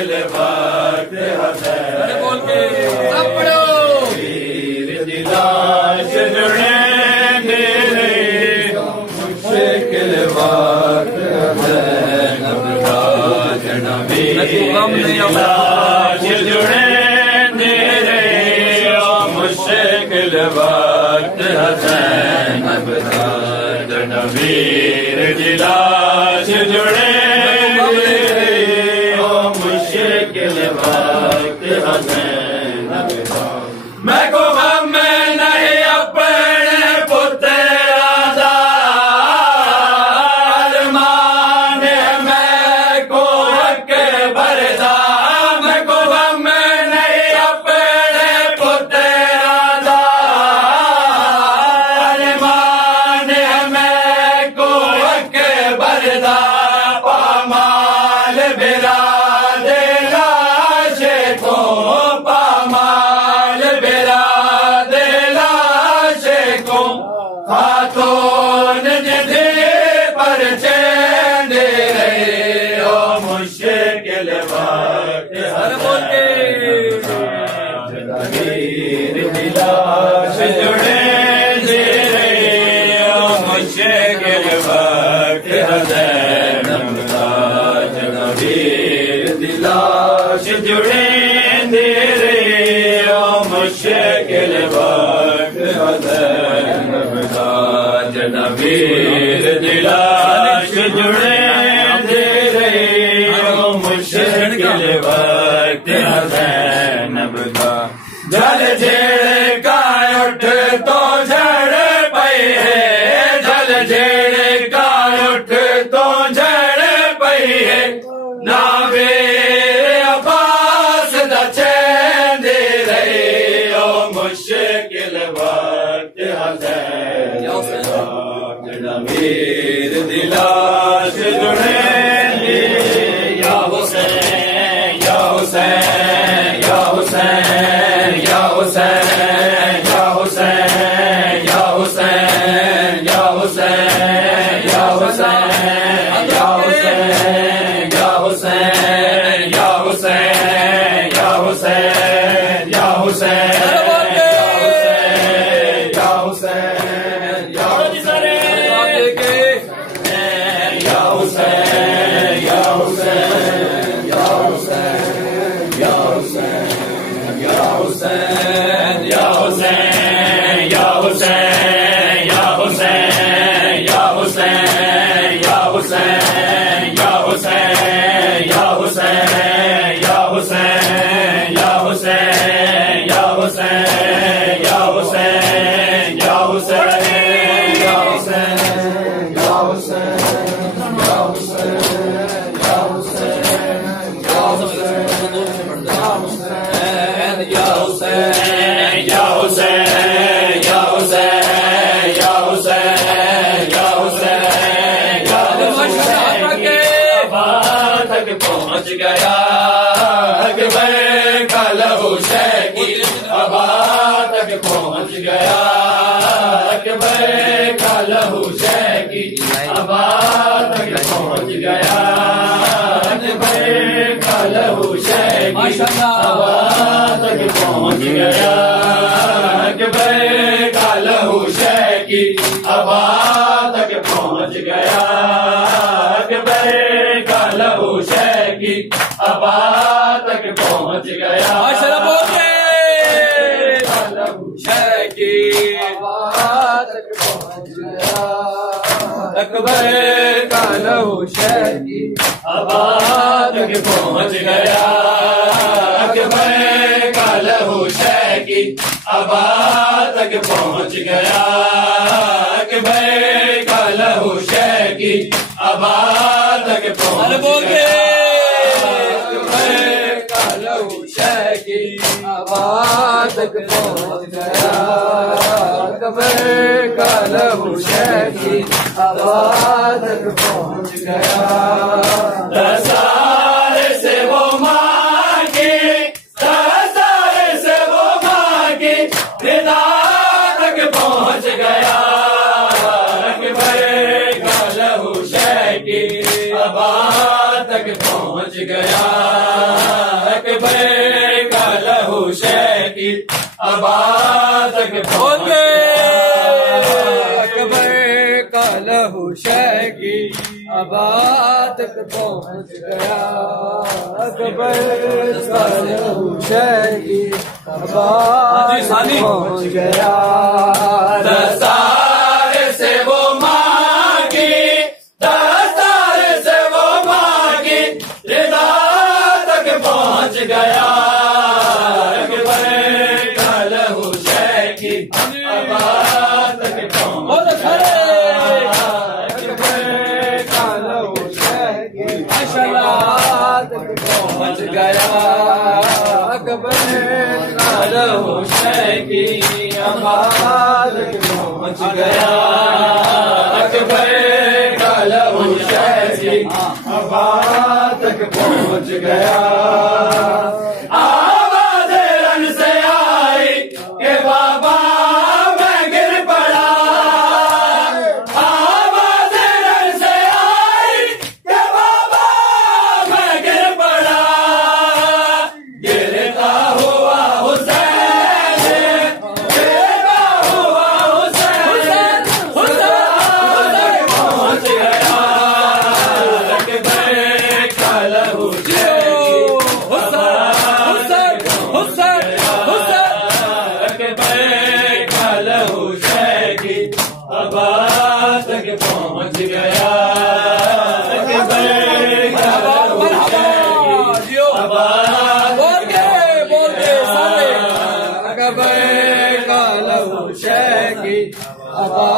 मुश्किल वक्त हसैन बोल के सब पढ़ो वीर दिलाश जुड़े मेरे मुश्किल वक्त हसैन का जनवी दिलाश जुड़े मेरे मुश्किल वक्त हसैन का जनवीर दिलाश जुड़े मैं को गम में नहीं अपने पुत्र आजाद माने मैं को के बरदा मैं को गम में नहीं अपने पुत्र आजाद माने मैं को के बरदा पामाल बिरा खातून जिधे पर चैन दे रहे हो मुश्किल वक्त हर बोले वीर दिलाश जुड़े दे रहे हो मुश्किल वक्त हसैन का वीर दिलाश जुड़े दे रहे हो मुश्किल वक्त हसैन जनवीर दिलाश जुड़े दे रहे हो मुश्किल वक्त हसैन का जल झेड़ का उठ तो झड़ पई है जल झेड़ का उठ तो झड़ पई है ना वीर अब्बास चैन दे रहे हो मुश्किल वक्त हसैन वीर दिलाश जुड़े या हुसैन या हुसैन या हुसैन या हुसैन या हुसैन या हुसैन या हुसैन या हुसैन या हुसैन या हुसैन या हुसैन या हुसैन या हुसैन पहुंच गया अकबर का लहू शकील अबा तक पहुंच गया अकबर का लहू शकील अबा तक पहुंच गया अकबर का लहू शकील अबा तक पहुंच गया अकबर का लहू शकील अबा तक पहुंच गया अकबर का लहू शकील अबा तक पहुंच गया अकबर का लहू शकील अबा तक पहुंच गया अकबर का लहू शकील अबा तक पहुंच गया अकबर का लहू शकील अबा तक पहुंच गया अबा तक पहुंच गया अकबर का लहू शकील अबा तक पहुंच गया 10 साल से वो मांगे 10 साल से वो मांगे रिदा तक पहुंच गया अकबर का लहू शकील अबा तक पहुंच गया अबा तक पहुंच अकबर का लहू शहगी अबा तक पहुंच गया। अकबर का लहू शहगी अबा तक पहुंच गया। दस्तार से वो मांगी, दस्तार से वो मांगी, रिदा तक पहुंच गया। अकबर का लहू शहगी अबा तक पहुंच गया। पहुंच गया। अकबर का लहू शहगी अबा तक पहुंच गया। अकबर का लहू शहगी अबा तक पहुंच गया। आवाज़ रन से आई के बाबा मैं गिर पड़ा। आवाज़ रन से आई के बाबा मैं गिर पड़ा। गिरता हुआ हुसैन, गिरता हुआ हुसैन, हुसैन पहुंच गया। अकबर का लहू शहगी अबा तक पहुंच गया। अकबर का लहू शहगी अबा अकबर का लहू शहगी अबा